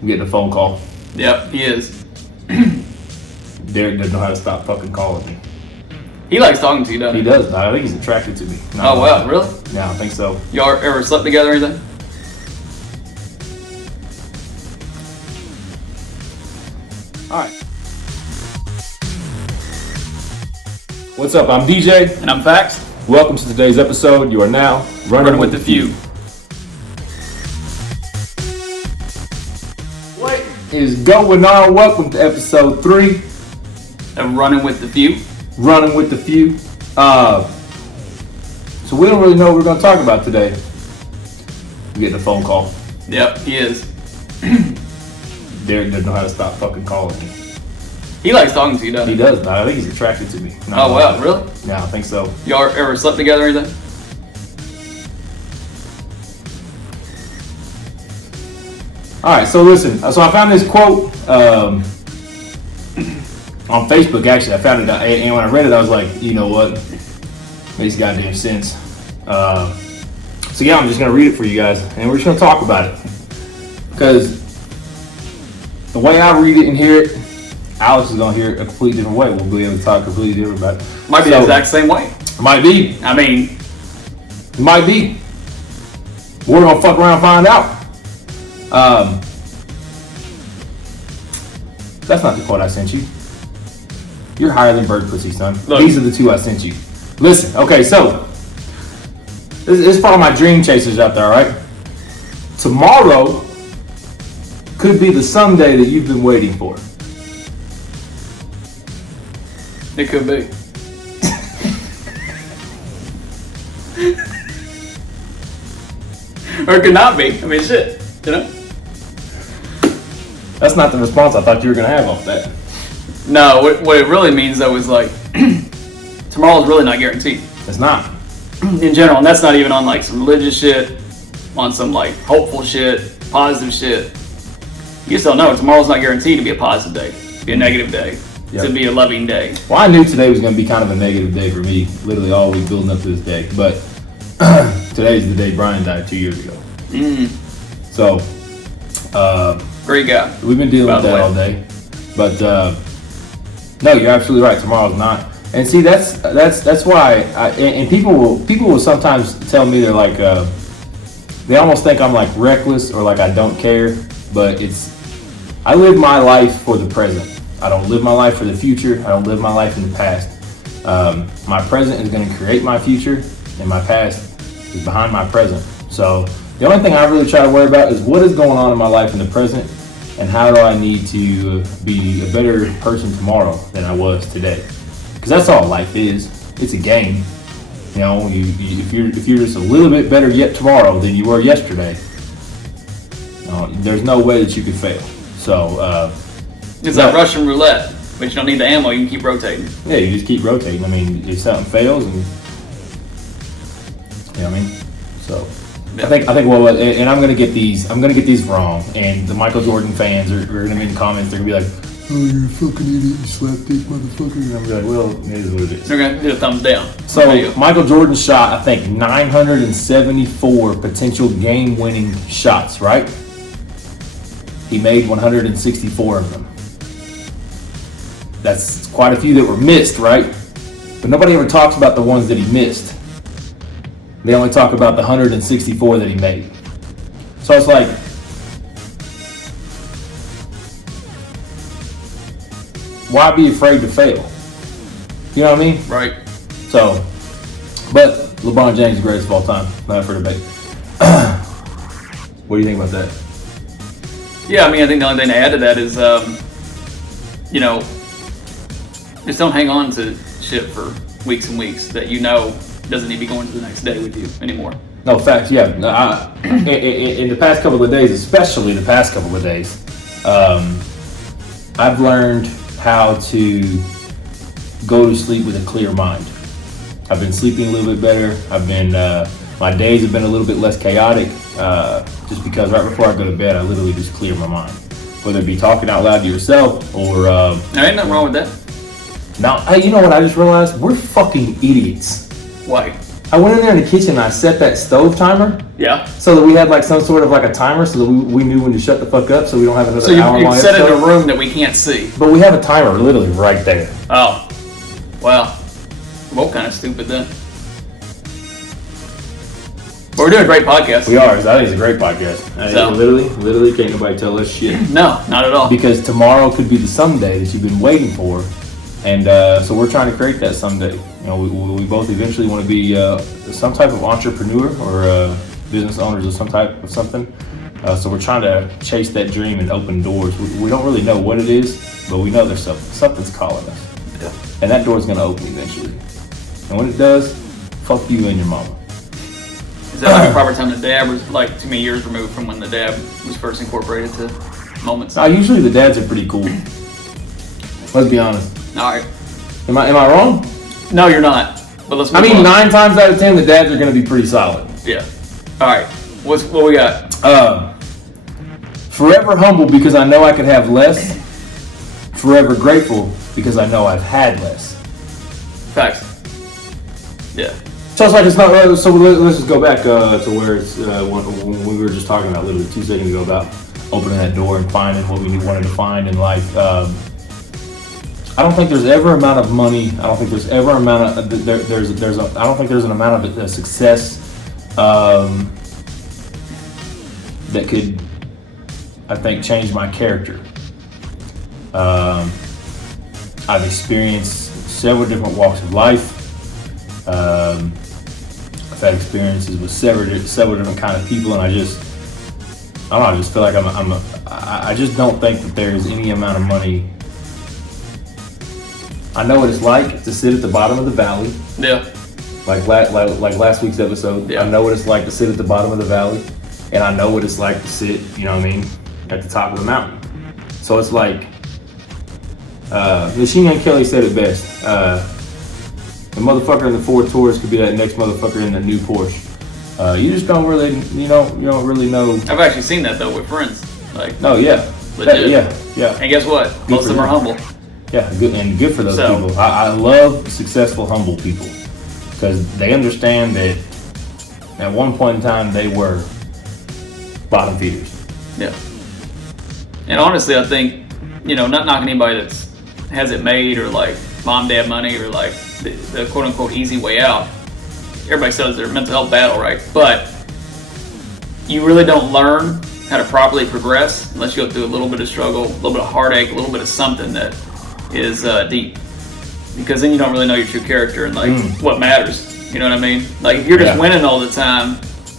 I'm getting a phone call. Yep, he is. Derek doesn't know how to stop fucking calling me. He likes talking to you, doesn't he? He does. I think he's attracted to me. No, oh, wow, really? Yeah, I think so. Y'all ever slept together or anything? Alright. What's up? I'm DJ. And I'm Fax. Welcome to today's episode. You are now running with the few. What is going on? Welcome to episode 3 of Running with the Few. Running with the Few. So we don't really know what we're going to talk about today. I'm getting a phone call. Yep, he is. Derek doesn't know how to stop fucking calling me. He likes talking to you, doesn't he? He does. I think he's attracted to me. Oh, wow, really? Yeah, I think so. Y'all ever slept together or anything? Alright, so listen. So I found this quote on Facebook, actually. I found it, and when I read it, I was like, you know what? Makes goddamn sense. So yeah, I'm just going to read it for you guys, and we're just going to talk about it. Because the way I read it and hear it, Alex is going to hear it a completely different way. We'll be able to talk completely different about it. Might be the exact same way. Might be. I mean, might be. We're going to fuck around and find out. That's not the quote I sent you. You're higher than bird pussy, son. Look. These are the two I sent you. Listen, okay, so this is for all my dream chasers out there, all right? Tomorrow could be the someday that you've been waiting for. It could be. Or it could not be. I mean, shit, you know? That's not the response I thought you were going to have off that. No, what it really means, though, is like, tomorrow's really not guaranteed. It's not. In general, and that's not even on like some religious shit, on some like hopeful shit, positive shit. You just don't know. Tomorrow's not guaranteed to be a positive day, to be a negative day, to be a loving day. Well, I knew today was going to be kind of a negative day for me, literally all week building up to this day. But today's the day Brian died 2 years ago. So, great guy. We've been dealing with that all day. But no, you're absolutely right. Tomorrow's not. And see, that's why. And people will sometimes tell me they're like, they almost think I'm like reckless or like I don't care. But I live my life for the present. I don't live my life for the future. I don't live my life in the past. My present is going to create my future, and my past is behind my present. So the only thing I really try to worry about is what is going on in my life in the present, and how do I need to be a better person tomorrow than I was today. Because that's all life is. It's a game. You know, if you're just a little bit better yet tomorrow than you were yesterday, there's no way that you could fail. So it's like Russian roulette, but you don't need the ammo. You can keep rotating. Yeah, you just keep rotating. I mean, if something fails, and you know what I mean. So yeah. I think well, and I'm gonna get these wrong, and the Michael Jordan fans are gonna be in the comments. They're gonna be like, "Oh, you're a fucking idiot, you slapdick motherfucker." And I'm like, "Well, it is what it is." They're gonna do a thumbs down. So Michael Jordan shot, I think, 974 potential game-winning shots. Right? He made 164 of them. That's quite a few that were missed, right? But nobody ever talks about the ones that he missed. They only talk about the 164 that he made. So it's like, why be afraid to fail? You know what I mean? Right. So, but LeBron James is the greatest of all time. Not for debate. What do you think about that? Yeah, I mean, I think the only thing to add to that is, just don't hang on to shit for weeks and weeks that you know doesn't need to be going to the next day with you anymore. No, facts, yeah. In the past couple of days, especially the past couple of days, I've learned how to go to sleep with a clear mind. I've been sleeping a little bit better. My days have been a little bit less chaotic, just because right before I go to bed, I literally just clear my mind. Whether it be talking out loud to yourself or... there ain't nothing wrong with that. Now, hey, you know what I just realized? We're fucking idiots. Why? I went in there in the kitchen and I set that stove timer. Yeah. So that we had like some sort of like a timer so that we knew when to shut the fuck up so we don't have another hour long So you set it in episode. a room that we can't see. But we have a timer literally right there. Oh. Well, we're kind of stupid then. But we're doing a great podcast. We are. I think it's a great podcast. So. Literally can't nobody tell us shit. No, not at all. Because tomorrow could be the someday that you've been waiting for. And so we're trying to create that someday. You know, we both eventually want to be some type of entrepreneur or business owners of some type of something. So we're trying to chase that dream and open doors. We don't really know what it is, but we know there's something's calling us. Yeah. And that door's going to open eventually. And when it does, fuck you and your mama. Is that like a proper time to dab, or is it like too many years removed from when the dab was first incorporated to moments? Usually the dads are pretty cool. Let's be honest. All right. Am I wrong? No, you're not. But let's move I mean, on. 9 times out of 10, the dads are going to be pretty solid. Yeah. All right. What we got? Forever humble because I know I could have less. Forever grateful because I know I've had less. Facts. Yeah. So it's like it's not. So let's just go back to where it's when we were just talking about literally 2 seconds ago about opening that door and finding what we wanted to find in life. I don't think there's ever amount of money. I don't think there's ever amount of I don't think there's an amount of success that could, I think, change my character. I've experienced several different walks of life. I've had experiences with several different kind of people, and I don't know. I just feel like I just don't think that there's any amount of money. I know what it's like to sit at the bottom of the valley. Yeah. Like last week's episode. Yeah. I know what it's like to sit at the bottom of the valley, and I know what it's like to sit, you know what I mean, at the top of the mountain. So it's like, Machine Gun Kelly said it best. The motherfucker in the Ford Taurus could be that next motherfucker in the new Porsche. You just don't really, you don't really know. I've actually seen that though with friends. Like. No, yeah. Legit. Yeah. And guess what? Most of them are humble. Yeah, good for those So. people. I love successful, humble people because they understand that at one point in time they were bottom feeders. Yeah. And honestly, I think, not knocking anybody that has it made or like mom, dad money or like the quote unquote easy way out. Everybody says their mental health battle, right? But you really don't learn how to properly progress unless you go through a little bit of struggle, a little bit of heartache, a little bit of something that is deep. Because then you don't really know your true character and like what matters. You know what I mean? Like if you're just winning all the time,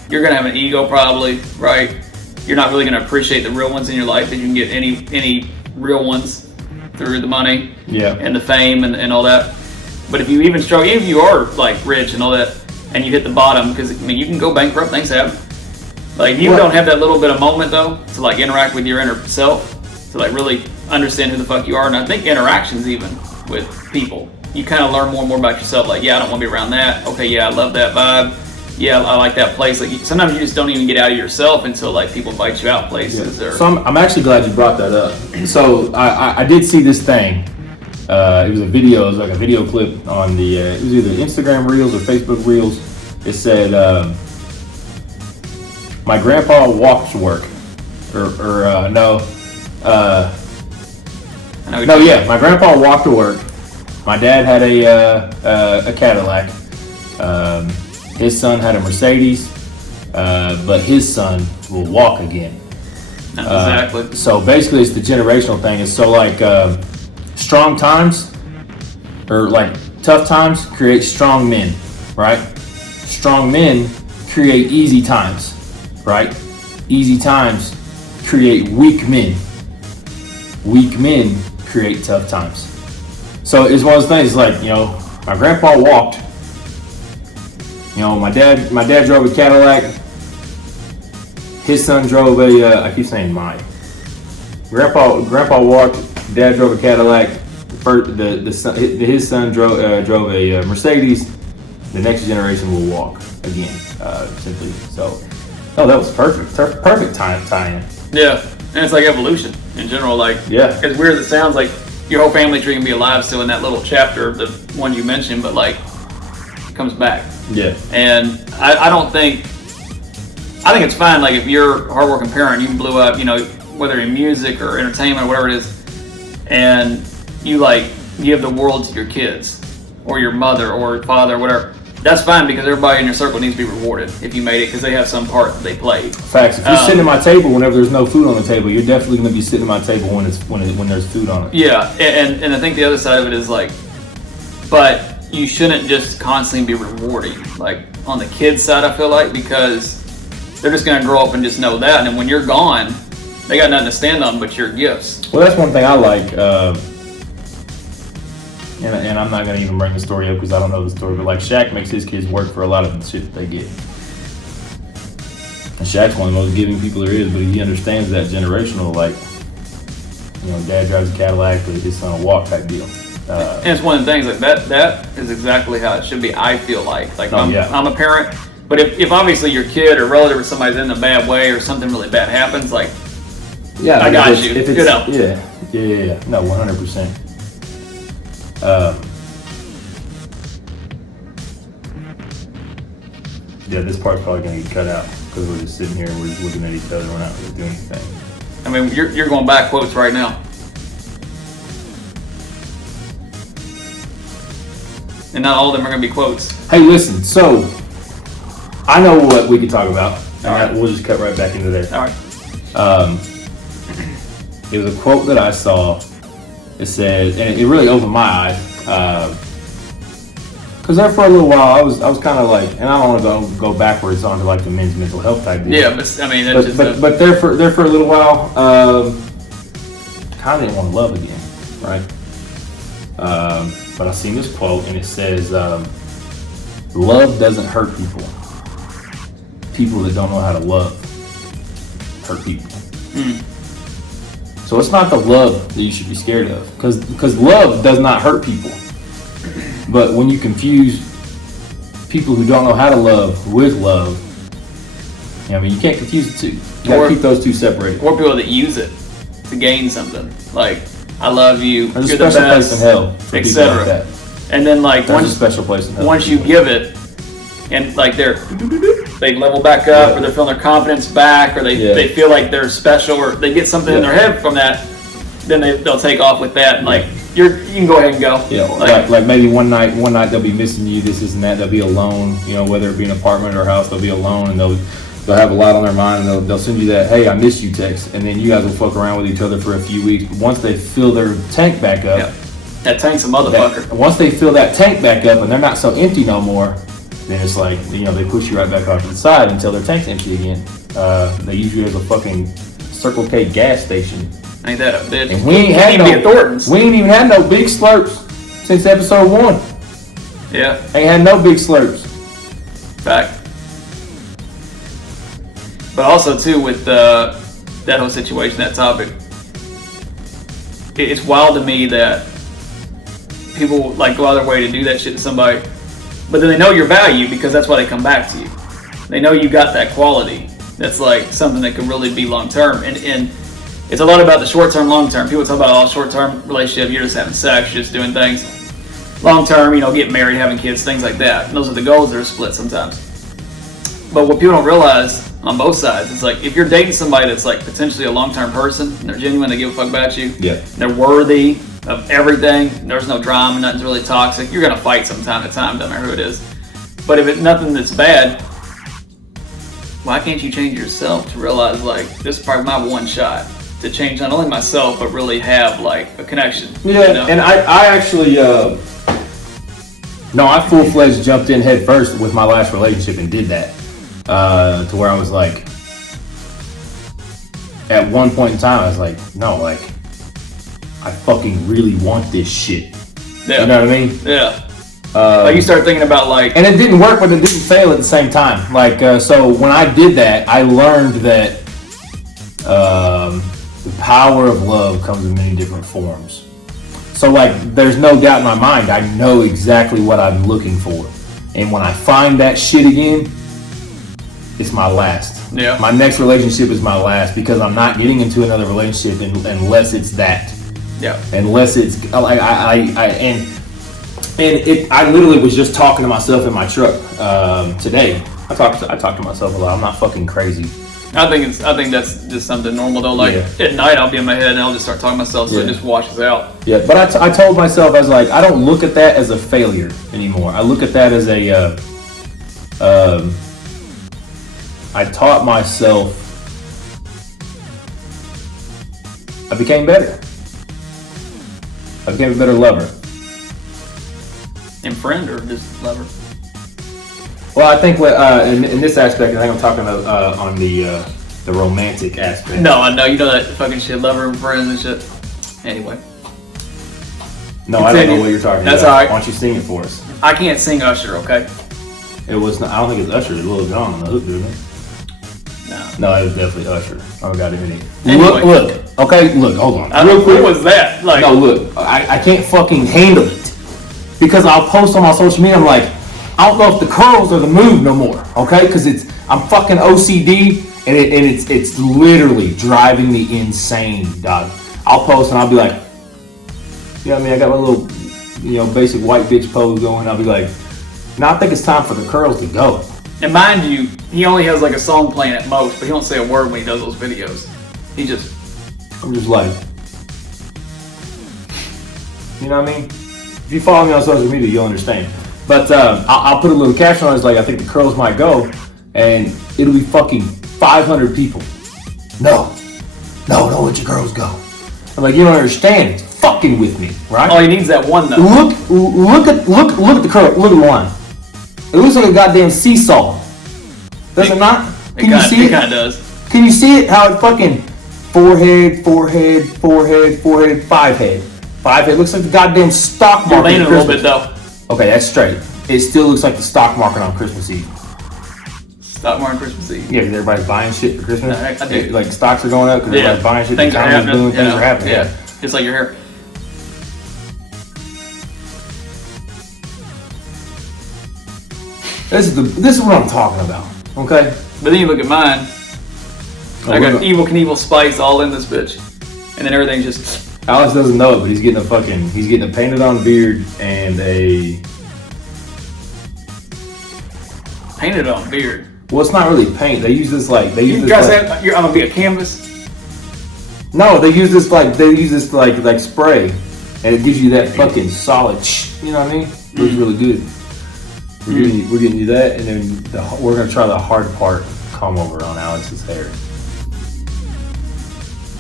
you're gonna have an ego probably, right? You're not really gonna appreciate the real ones in your life, and you can get any real ones through the money and the fame and all that. But if you even struggle, even if you are like rich and all that, and you hit the bottom, because I mean you can go bankrupt, things happen. Like you don't have that little bit of moment though to like interact with your inner self, to like really understand who the fuck you are. And I think interactions even with people, you kind of learn more and more about yourself. Like, yeah, I don't want to be around that. Okay, yeah, I love that vibe. Yeah, I like that place. Like sometimes you just don't even get out of yourself until like people invite you out places. Yeah. So I'm actually glad you brought that up. So I did see this thing. It was a video. It was like a video clip on the. It was either Instagram Reels or Facebook Reels. It said, "My grandpa walked to work," or no. My grandpa walked to work. My dad had a Cadillac. His son had a Mercedes, but his son will walk again. Exactly. So basically, it's the generational thing. It's so like strong times or like tough times create strong men, right? Strong men create easy times, right? Easy times create weak men. Weak men create tough times. So it's one of those things like, my grandpa walked. My dad drove a Cadillac. His son drove I keep saying mine. Grandpa walked. Dad drove a Cadillac. His son drove a Mercedes. The next generation will walk again. Simply so. Oh, that was perfect. Perfect tie-in. Yeah, and it's like evolution in general. Like, as weird as it sounds, like your whole family tree can be alive still in that little chapter of the one you mentioned, but like comes back. Yeah. And I don't think, I think it's fine. Like if you're a hardworking parent, you blew up, you know, whether in music or entertainment or whatever it is, and you like give the world to your kids or your mother or father or whatever. That's fine because everybody in your circle needs to be rewarded if you made it because they have some part that they played. Facts. If you're sitting at my table whenever there's no food on the table, you're definitely going to be sitting at my table when there's food on it. Yeah, and I think the other side of it is like, but you shouldn't just constantly be rewarding. Like on the kids side, I feel like because they're just going to grow up and just know that, and then when you're gone, they got nothing to stand on but your gifts. Well, that's one thing I like. And I'm not going to even bring the story up because I don't know the story, but like Shaq makes his kids work for a lot of the shit that they get. And Shaq's one of the most giving people there is, but he understands that generational, like, you know, dad drives a Cadillac, but his son will walk type deal. And it's one of the things like that is exactly how it should be. I feel like I'm a parent, but if obviously your kid or relative or somebody's in a bad way or something really bad happens, like, yeah, I got you. You know. Yeah. No, 100%. Yeah, this part's probably gonna get cut out because we're just sitting here and we're just looking at each other. We're not really doing anything. I mean, you're going back quotes right now, and not all of them are gonna be quotes. Hey, listen. So I know what we could talk about, and we'll just cut right back into there. All right. It was a quote that I saw. It said, and it really opened my eyes. Because there for a little while, I was kind of like, and I don't want to go backwards onto like the men's mental health type deal. Yeah, but I mean, that's but there for a little while, kind of didn't want to love again, right? But I seen this quote, and it says, "Love doesn't hurt people. People that don't know how to love hurt people." So it's not the love that you should be scared of, because love does not hurt people. But when you confuse people who don't know how to love with love, I mean, you can't confuse the two. You gotta keep those two separated. Or people that use it to gain something, like I love you, There's you're a special the best, place in hell, etc. Like that. And then like There's a special place in hell. Once you give it, and like they level back up, or they're feeling their confidence back, or they feel like they're special, or they get something in their head from that, then they'll take off with that. And like you can go ahead and go. Yeah, like maybe one night they'll be missing you. This and that. They'll be alone. You know, whether it be an apartment or a house, they'll be alone, and they'll have a lot on their mind, and they'll send you that "Hey, I miss you" text, and then you guys will fuck around with each other for a few weeks. But once they fill their tank back up, that tank's a motherfucker. Once they fill that tank back up, and they're not so empty no more, then it's like, you know, they push you right back off to the side until their tank's empty again. They use you as a fucking Circle K gas station. Ain't that a bitch? And we ain't even had no big slurps since episode 1. Yeah. Ain't had no big slurps. Fact. But also too with that whole situation, that topic, it's wild to me that people like go out of their way to do that shit to somebody, but then they know your value because that's why they come back to you. They know you got that quality. That's like something that could really be long term, and it's a lot about the short term, long term. People talk about all short term relationship. You're just having sex, you're just doing things. Long term, you know, getting married, having kids, things like that. And those are the goals that are split sometimes. But what people don't realize on both sides is like if you're dating somebody that's like potentially a long term person, and they're genuine, they give a fuck about you. Yeah. They're worthy of everything. There's no drama, nothing's really toxic. You're gonna fight from time to time, doesn't matter who it is. But if it's nothing that's bad, why can't you change yourself to realize like this is probably my one shot to change not only myself but really have like a connection? Yeah, you know? and I actually I full-fledged jumped in head first with my last relationship and did that to where I was like, at one point in time I was like, no, like I fucking really want this shit. Yeah. You know what I mean? Yeah. Like you start thinking about like, and it didn't work, but it didn't fail at the same time. Like so, when I did that, I learned that the power of love comes in many different forms. So like, there's no doubt in my mind, I know exactly what I'm looking for, and when I find that shit again, it's my last. Yeah. My next relationship is my last because I'm not getting into another relationship unless it's that. Yeah. Unless it's like and And I literally was just talking to myself in my truck today. I talk to myself a lot. I'm not fucking crazy. I think that's just something normal though. Like at night, I'll be in my head and I'll just start talking to myself, so it just washes out. Yeah, but I told myself, I was like, I don't look at that as a failure anymore. I look at that as a. I taught myself. I became better. I became a better lover. And friend or just lover? Well, I think in this aspect, I think I'm talking on the romantic aspect. No, I know you know that fucking shit, lover and friends and shit. Anyway. No, I don't know what you're talking That's about. All right. Why don't you sing it for us? I can't sing Usher, okay? It was. I don't think it's Usher. It's Lil Jon on the hook, didn't it? No, it was definitely Usher. I got it. Anyway. Look. Okay, look. Hold on. Real quick. What was that? Like, no, look. I can't fucking handle it because I'll post on my social media. I'm like, I don't know if the curls are the move no more. Okay, because I'm fucking OCD and it's literally driving me insane, dog. I'll post and I'll be like, you know what I mean? I got my little, basic white bitch pose going. I'll be like, I think it's time for the curls to go. And mind you, he only has like a song playing at most, but he don't say a word when he does those videos. I'm just like, you know what I mean? If you follow me on social media, you'll understand. But I'll put a little caption on it, like, I think the curls might go, and it'll be fucking 500 people. No, don't let your curls go. I'm like, you don't understand. It's fucking with me, right? All he needs that one though. Look at the curl. Look at the line. It looks like a goddamn seesaw. Does it not? Can you see it? It kind of does. Can you see it? How it fucking forehead, 5 head. 5 head. Looks like the goddamn stock market. You're leaning a little bit though. Okay, that's straight. It still looks like the stock market on Christmas Eve. Stock market Christmas Eve. Yeah, because everybody's buying shit for Christmas. I do. Like stocks are going up because everybody's buying shit. Things are happening. Things are happening. Yeah, just like your hair. This is what I'm talking about. Okay. But then you look at mine. I got Evel Knievel Spice all in this bitch, and then everything just. Alex doesn't know it, but he's getting a painted on beard and a painted on beard. Well, it's not really paint. They use this like You guys have. I'm gonna be a canvas. No, they use this like spray, and it gives you that fucking solid. You know what I mean? It looks really good. We're getting you that, and then we're gonna try the hard part comb over on Alex's hair.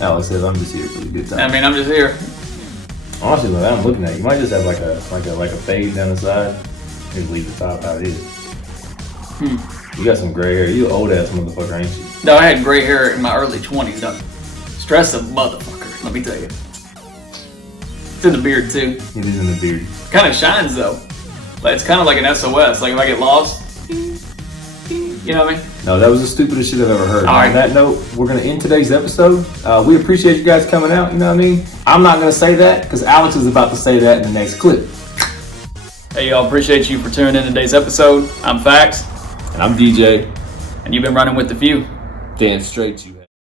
Alex says, "I'm just here for the good time." I mean, I'm just here. Honestly, when I'm looking at you might just have like a fade down the side. Just leave the top how it is. You got some gray hair. You an old ass motherfucker, ain't you? No, I had gray hair in my early 20s. Though. Stress a motherfucker. Let me tell you. It's in the beard too. It is in the beard. Kind of shines though. Like it's kind of like an SOS. Like if I get lost, you know what I mean? No, that was the stupidest shit I've ever heard. All right. On that note, we're gonna end today's episode. We appreciate you guys coming out. You know what I mean? I'm not gonna say that because Alex is about to say that in the next clip. Hey y'all, appreciate you for tuning in today's episode. I'm Fax. And I'm DJ. And you've been running with the few. Damn straight you.